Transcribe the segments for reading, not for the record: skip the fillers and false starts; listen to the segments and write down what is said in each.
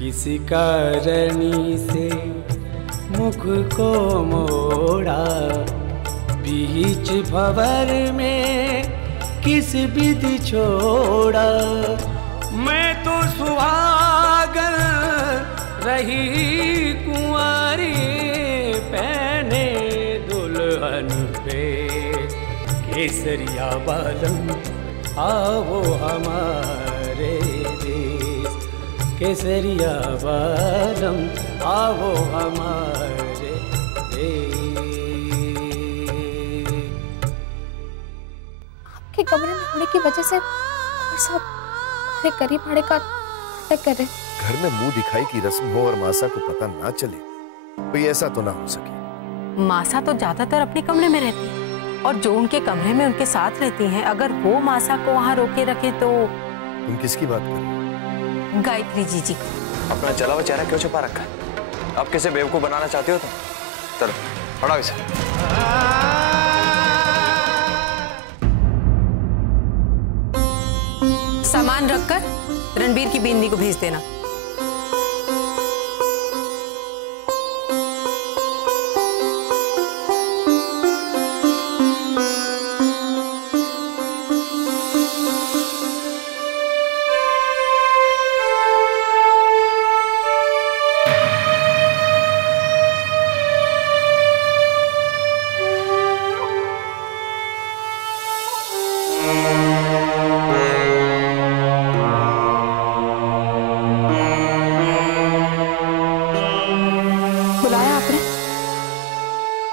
किसी कारणी से मुख को मोड़ा, बीच भंवर में किस विधि छोड़ा। मैं तो सुहागन रही कुंवारी, पहने दुल्हन पे केसरिया बालम आओ हमारे देश। केसरिया बालम आओ हमारे देश। आपके कमरे में होने की वजह से सब हमारे करीब आने का नाटक कर रहे। घर में मुंह दिखाई की रस्म हो और मासा को पता ना चले, कोई ऐसा तो ना हो सके। मासा तो ज्यादातर अपने कमरे में रहती है, और जो उनके कमरे में उनके साथ रहती हैं, अगर वो मासा को वहाँ रोके रखे तो। तुम किसकी बात कर रही हो? गायत्री जी। अपना जला हुआ चेहरा क्यों छुपा रखा है? अब किसे बेवकूफ बनाना चाहती हो तुम? चलो पढ़ाओ इसे। सामान रखकर रणबीर की बिंदी को भेज देना।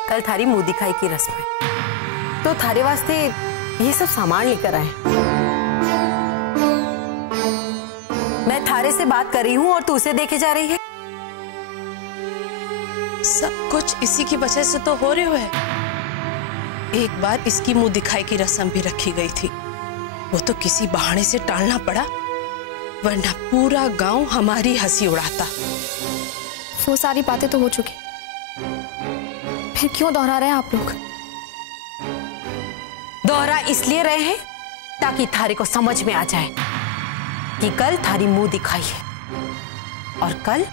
कल थारी मुंह दिखाई की रस्म है, तो थारे वास्ते ये सब सामान लेकर आए। मैं थारे से बात कर रही हूँ और तू उसे देखे जा रही है। सब कुछ इसी की वजह से तो हो रहे हुए। एक बार इसकी मुंह दिखाई की रस्म भी रखी गई थी, वो तो किसी बहाने से टालना पड़ा, वरना पूरा गांव हमारी हंसी उड़ाता। वो सारी बातें तो हो चुकी, फिर क्यों दोहरा रहे हैं आप लोग? दोहरा इसलिए रहे हैं ताकि थारे को समझ में आ जाए कि कल थारी मुंह दिखाई है, और कल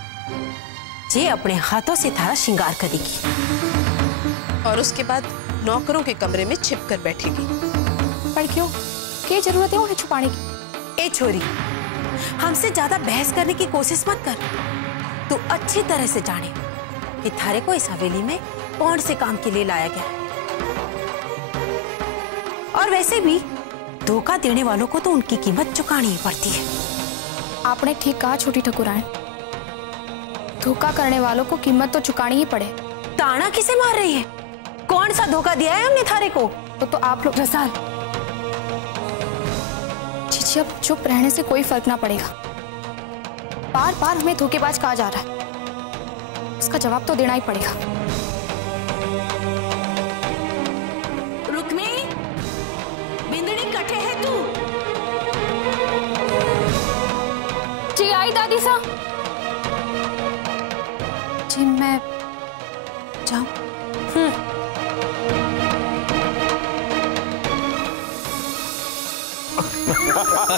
ये अपने हाथों से थारा श्रृंगार करेगी, और उसके बाद नौकरों के कमरे में छिप कर बैठेगी। पर क्यों? क्या जरूरत है उन्हें छुपाने की? ए छोरी, हमसे ज्यादा बहस करने की कोशिश मत कर। तू अच्छी तरह से जाने कि थारे को इस हवेली में कौन से काम के लिए लाया गया है। और वैसे भी धोखा देने वालों को तो उनकी कीमत चुकानी ही पड़ती है। आपने ठीक कहा छोटी ठकुराइन, धोखा करने वालों को कीमत तो चुकानी ही पड़े। ताना किसे मार रही है? कौन सा धोखा दिया है हमने थारे को? तो आप लोग रसाल चीची, अब चुप रहने से कोई फर्क ना पड़ेगा। बार बार हमें धोखेबाज कहा जा रहा है, उसका जवाब तो देना ही पड़ेगा। रुक्मी, बिंदड़ी कटे है तू? जी आई दादी सा। जी मैं जाऊं?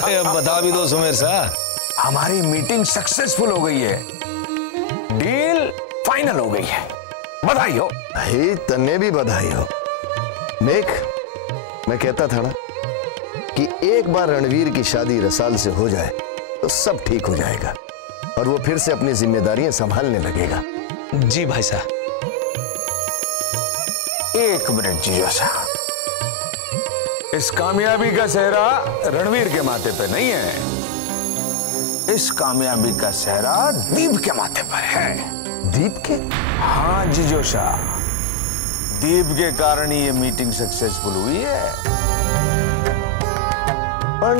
अब बता भी दो सुमेर साहब। हमारी मीटिंग सक्सेसफुल हो गई है, डील फाइनल हो गई है। बधाई हो भाई, तन्ने भी बधाई हो। देख, मैं कहता था ना कि एक बार रणवीर की शादी रसाल से हो जाए तो सब ठीक हो जाएगा और वो फिर से अपनी जिम्मेदारियां संभालने लगेगा। जी भाई साहब। एक मिनट जीजो साहब, इस कामयाबी का सेहरा रणवीर के माथे पे नहीं है, इस कामयाबी का सेहरा दीप के माथे पर है। दीप के? हाँ जीजो साहब, दीप के कारण ही ये मीटिंग सक्सेसफुल हुई है। पर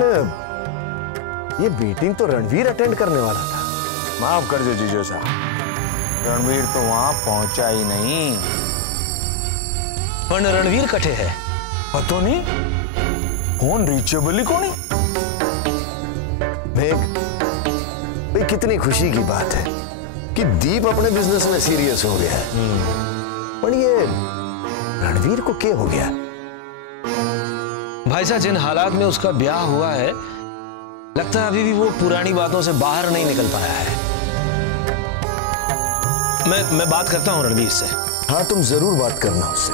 ये मीटिंग तो रणवीर अटेंड करने वाला था। माफ कर दो जीजो साहब, रणवीर तो वहां पहुंचा ही नहीं। पर रणवीर कटे है? पता नहीं, फोन रीचेबल ही कौन है। भाई कितनी खुशी की बात है कि दीप अपने बिजनेस में सीरियस हो गया है। पर ये रणवीर को क्या हो गया? भाई साहब, जिन हालात में उसका ब्याह हुआ है, लगता है अभी भी वो पुरानी बातों से बाहर नहीं निकल पाया है। मैं बात करता हूँ रणवीर से। हाँ, तुम जरूर बात करना उससे।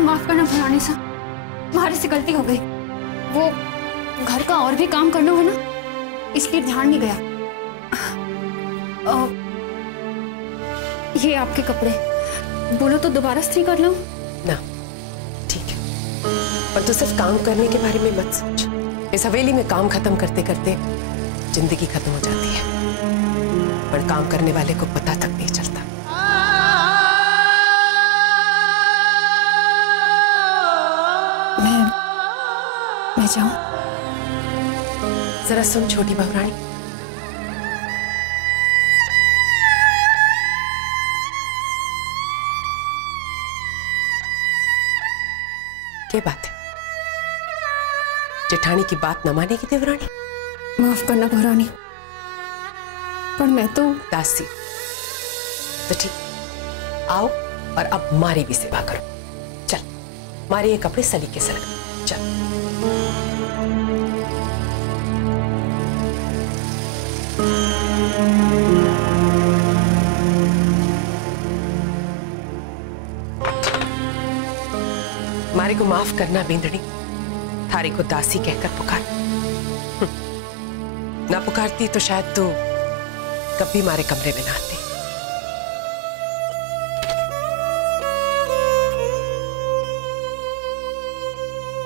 माफ करना भुरानी साहब, हमारे से गलती हो गई। वो घर का और भी काम करना हो ना, इसलिए ध्यान नहीं गया। ये आपके कपड़े, बोलो तो दोबारा इस्त्री कर लो ना। ठीक है, पर तू सिर्फ काम करने के बारे में मत सोच। इस हवेली में काम खत्म करते करते जिंदगी खत्म हो जाती है, पर काम करने वाले को पता तक नहीं चलता। मैं जाऊं? जरा सुन छोटी बहुरानी, क्या बात है? जेठानी की बात न मानेगी देवरानी? माफ करना बहुरानी, पर मैं तो दासी। तो ठीक, आओ और अब मारी भी सेवा करो। चल, मारे ये कपड़े सलीके से लगा। चल। मारे को माफ करना बिंदड़ी, थारे को दासी कहकर पुकार। ना पुकारती तो शायद तू कभी मारे कमरे में ना आती।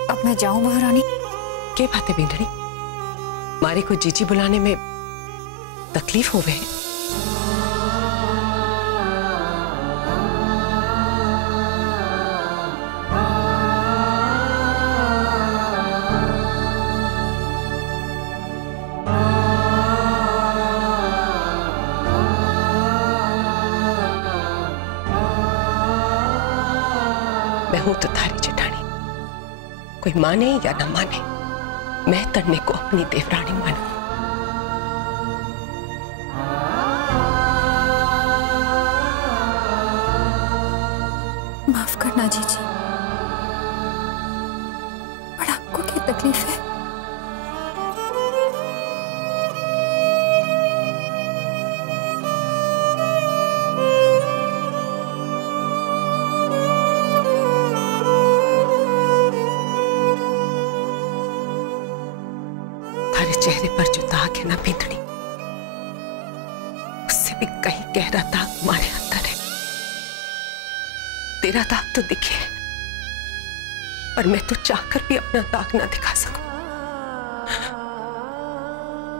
अब मैं जाऊं महारानी? क्या बात है बिंदड़ी, मारे को जीजी बुलाने में तकलीफ हो गई? मैं हूं तो थारी जेठानी, कोई माने या ना माने, मैं तन्ने को अपनी देवरानी मानू। माफ करना जीजी, पर आपको क्या तकलीफ है? चेहरे पर जो दाग है ना बिंदड़ी, उससे भी कहीं गहरा दाग हमारे अंदर है। तेरा दाग तो दिखे, पर मैं तो चाहकर भी अपना दाग ना दिखा सकूं।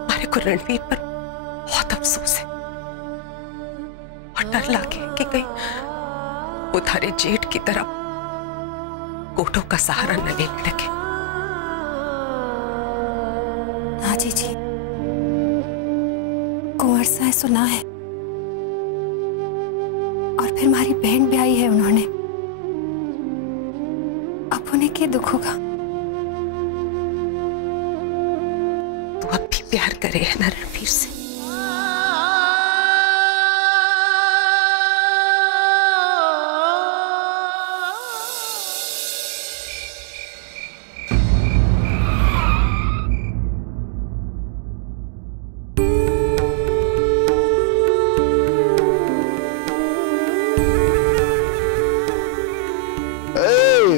हमारे को रणवीर पर बहुत अफसोस है और डर लगे कि कहीं वो थारे जेठ की तरफ कोटों का सहारा न लेने लगे। जीजी, कुंवर सा सुना है, और फिर हमारी बहन भी आई है उन्होंने। अब उन्हें क्या दुख होगा? तू अब भी प्यार करे है ना रणवीर से?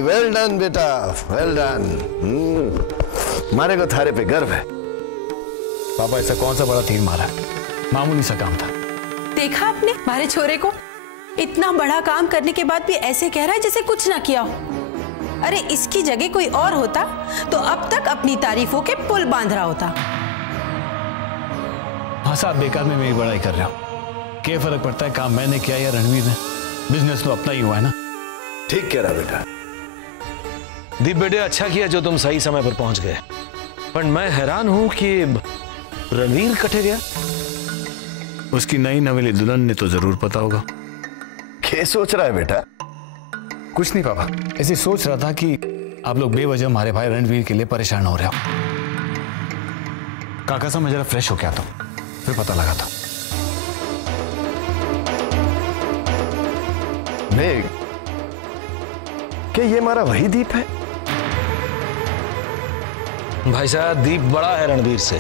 वेल डन बेटा, वेल डन। मारे को थारे पे गर्व है। पापा, ऐसा कौन सा बड़ा तीर मारा? मामूली सा काम था। देखा आपने हमारे छोरे को, इतना बड़ा काम करने के बाद भी ऐसे कह रहा है जैसे कुछ ना किया हो। अरे इसकी जगह कोई और होता तो अब तक अपनी तारीफों के पुल बांध रहा होता। हाँ साहब, बेकार में मेरी बड़ाई कर रहे हो। क्या फर्क पड़ता है काम मैंने किया या रणवीर ने? बिजनेस तो अपना ही हुआ है ना। ठीक कह रहा बेटा। दीप बेटे, अच्छा किया जो तुम सही समय पर पहुंच गए, पर मैं हैरान हूं कि रणवीर कटे गया। उसकी नई नवेली दुल्हन ने तो जरूर पता होगा। क्या सोच रहा है बेटा? कुछ नहीं पापा, ऐसे सोच रहा था कि आप लोग बेवजह हमारे भाई रणवीर के लिए परेशान हो रहे हो। काका साहब, मैं जरा फ्रेश हो गया था, फिर पता लगा था। नहीं, क्या ये हमारा वही दीप है? भाई साहब दीप बड़ा है रणवीर से,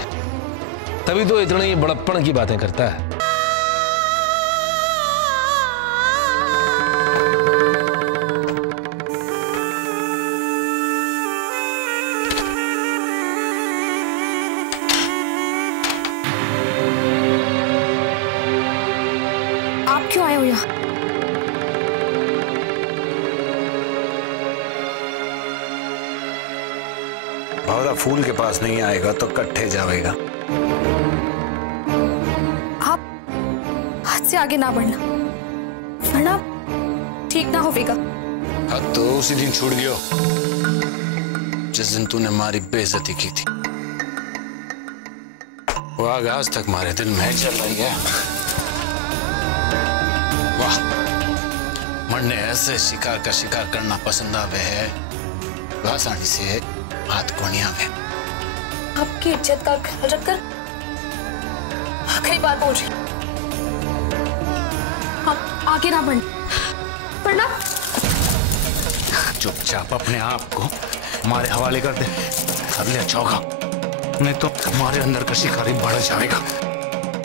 तभी तो इतना ही बड़प्पन की बातें करता है। आप क्यों आए हो यहाँ? भावरा फूल के पास नहीं आएगा तो कट्ठे जाएगा। आप हाथ से आगे ना बढ़ना, वरना ठीक ना होगा। हद तो उसी दिन छूट गयो जिस दिन तूने हमारी बेइज्जती की थी। वो आग आज तक हमारे दिल में चल रही है। वाह, मरने ऐसे शिकार का शिकार करना पसंद आवे है, आसानी से हाथ कोनिया में। आपकी इज्जत का ख्याल रखकर आखिरी बार बोल रही, आप आगे ना बढ़ना। चुपचाप अपने आप को हमारे हवाले कर दे, कर ले चौका, नहीं तो हमारे अंदर का शिकारी बढ़ जाएगा।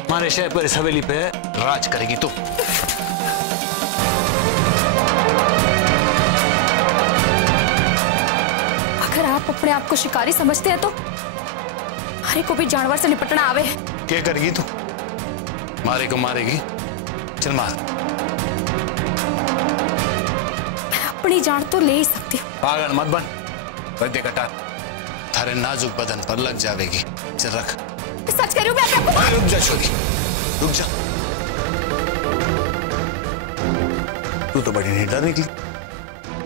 हमारे शहर पर इस हवेली पे राज करेगी तू। अगर आप अपने आप को शिकारी समझते हैं तो हमारे को भी जानवर से निपटना आवे। क्या करेगी तू? मारे को मारेगी? चल मार। अपनी जान तो ले ही सकती हूँ। पागल मत बन, बदे कटार थारे नाजुक बदन पर लग जाएगी। चल रख। सच कह रही हूँ मैं आपको। रुक जा छोरी, रुक जा। तू तो बड़ी निडर निकली।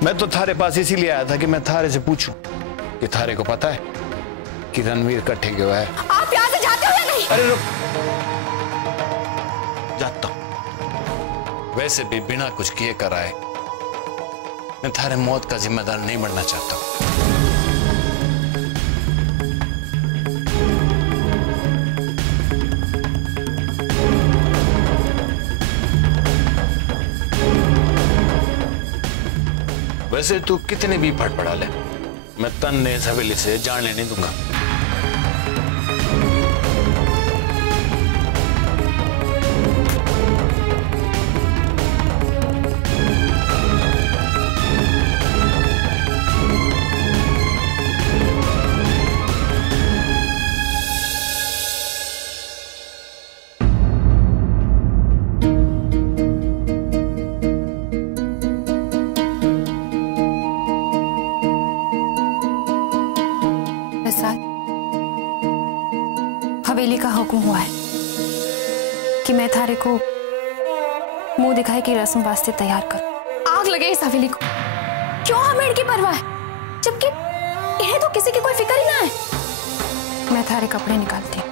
मैं तो थारे पास इसीलिए आया था कि मैं थारे से पूछूं कि थारे को पता है कि रणवीर कट्ठे क्यों है। आप यहाँ से जाते हो या नहीं? अरे रुक, जाता हूं। वैसे भी बिना कुछ किए कराए मैं थारे मौत का जिम्मेदार नहीं बनना चाहता हूं। वैसे तू कितने भी फड़फड़ा ले, मैं तन्ने इस हवेली से जाने नहीं दूंगा। हवेली का हुक्म हुआ है कि मैं थारे को मुंह दिखाई की रस्म वास्ते तैयार कर। आग लगे इस हवेली को। क्यों हमें इनकी परवाह है, जबकि इन्हें तो किसी की कोई फिक्र ही ना है। मैं थारे कपड़े निकालती हूँ।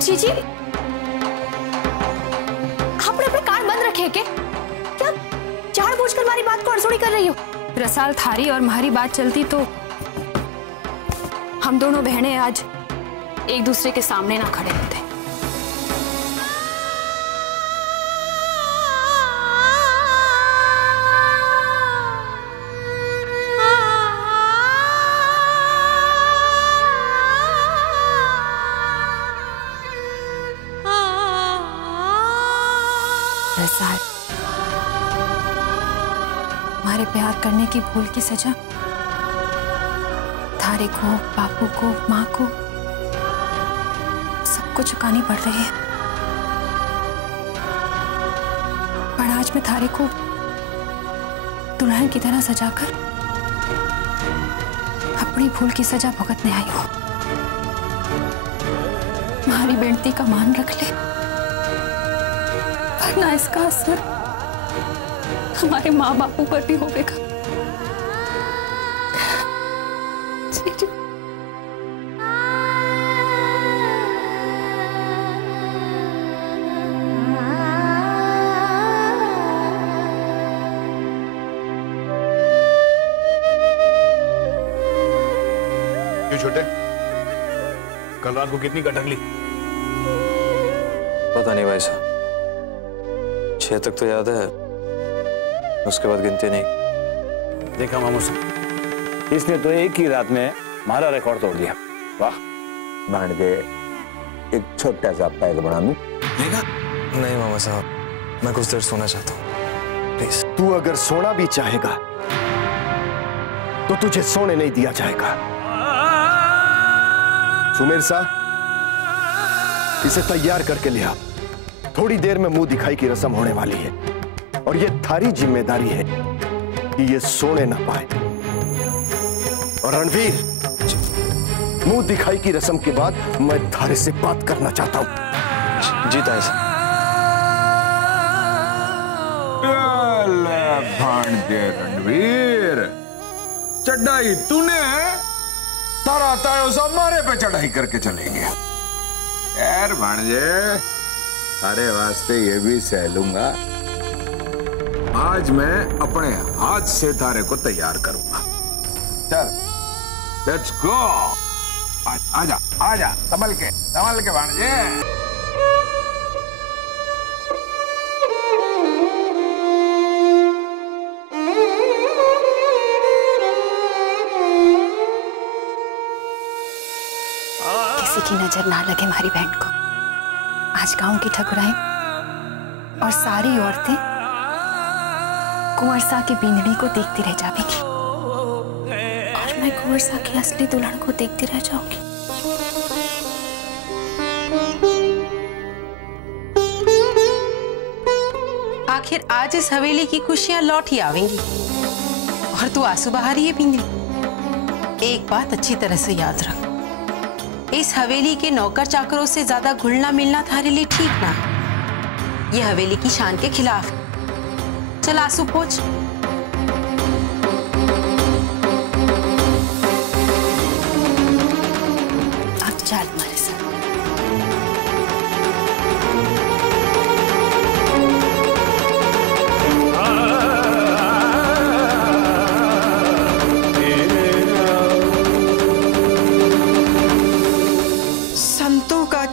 जी आपने अपने कान बंद रखे हैं क्या जानबूझकर हमारी बात को अड़सोड़ी कर रही हो? रसाल थारी और हमारी बात चलती तो हम दोनों बहनें आज एक दूसरे के सामने ना खड़े होते। रसाल, हमारे प्यार करने की भूल की सजा थारे को, बापू को, माँ को सबको चुकानी पड़ रही है। पर आज मैं थारे को दुल्हन की तरह सजाकर अपनी भूल की सजा भुगतने आई हूँ। हमारी बेनती का मान रख ले, वरना इसका असर हमारे माँ बापू पर भी होगा। छोटे, कल रात को कितनी कटक ली? पता नहीं भाई साहब, 6 तक तो याद है, उसके बाद गिनती नहीं। देखा मामू साहब, इसने तो एक ही रात में हमारा रिकॉर्ड तोड़ दिया। वाह भांजे, एक छोटा सा पैग बना लूं? नहीं मामा साहब, मैं कुछ देर सोना चाहता हूँ, प्लीज। तू अगर सोना भी चाहेगा तो तुझे सोने नहीं दिया जाएगा। सुमेर सा, इसे तैयार करके ले आ। थोड़ी देर में मुंह दिखाई की रस्म होने वाली है और ये थारी जिम्मेदारी है कि ये सोने ना पाए। और रणवीर, मुंह दिखाई की रस्म के बाद मैं थारे से बात करना चाहता हूं। जी ताई साहब। भांजे रणवीर, चढ़ाई तूने तारा तायो सब मारे पे चढ़ाई करके चले गया। यार भांजे, तारे वास्ते ये भी सह लूंगा। आज मैं अपने हाथ से तारे को तैयार करूंगा। चल, लेट्स गो। आजा आजा, संभल के भांजे। किसी की नजर ना लगे हमारी बहन को। आज गांव की ठकुराएं और सारी औरतें कुंवर सा की बिंदनी को देखती रह जाएगी और मैं कुंवर सा की असली दुल्हन को देखती रह जाऊंगी। आखिर आज इस हवेली की खुशियां लौट ही आवेंगी और तू आंसू बहा रही है बिंदनी। एक बात अच्छी तरह से याद रख, इस हवेली के नौकर चाकरों से ज्यादा घुलना मिलना थारे लिए ठीक ना। ये हवेली की शान के खिलाफ। चल आंसू पोंछ। अब चल हमारे साथ।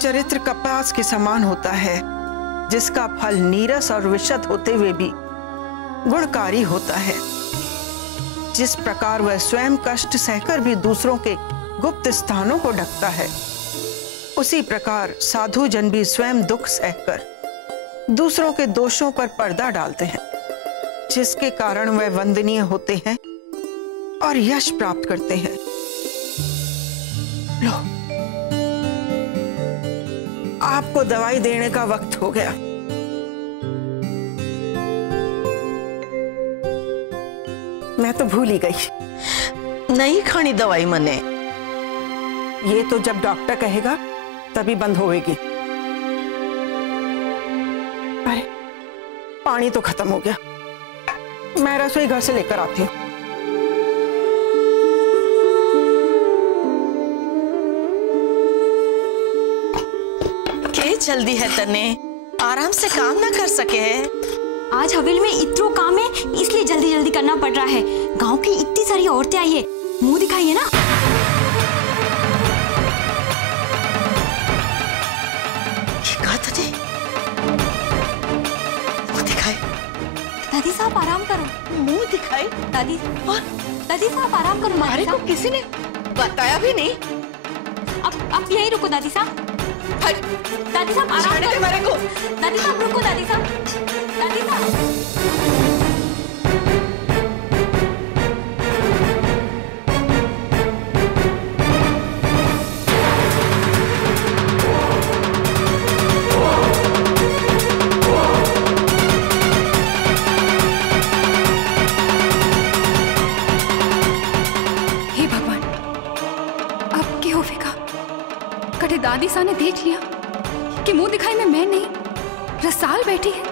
चरित्र कपास के समान होता है, जिसका फल नीरस और विशद होते हुए भी गुणकारी होता है। जिस प्रकार वह स्वयं कष्ट सहकर भी दूसरों के गुप्त स्थानों को ढकता है, उसी प्रकार साधु जन भी स्वयं दुख सहकर दूसरों के दोषों पर पर्दा डालते हैं, जिसके कारण वह वंदनीय होते हैं और यश प्राप्त करते हैं। लो, आपको दवाई देने का वक्त हो गया। मैं तो भूल ही गई। नहीं खानी दवाई मने। ये तो जब डॉक्टर कहेगा तभी बंद होगी। अरे, पानी तो खत्म हो गया। मैं रसोई घर से लेकर आती हूँ। जल्दी है तने, आराम से काम ना कर सके है। आज हवेली में इतना काम है, इसलिए जल्दी जल्दी करना पड़ रहा है। गांव की इतनी सारी औरतें आई है, मुंह दिखाइए ना। मुंह दिखाए। दादी साहब आराम करो। मुंह दिखाए। दादी साहब आराम करो। हमारे को किसी ने बताया भी नहीं। अब यही रुको दादी साहब। दादी साहब आराम करो। मेरे को। दादी साहब रुको। दादी साहब। दादी साहब। हे भगवान, अब क्या होगा? कटे दादी सा ने देख लिया कि मुंह दिखाई में मैं नहीं, रसाल बैठी है।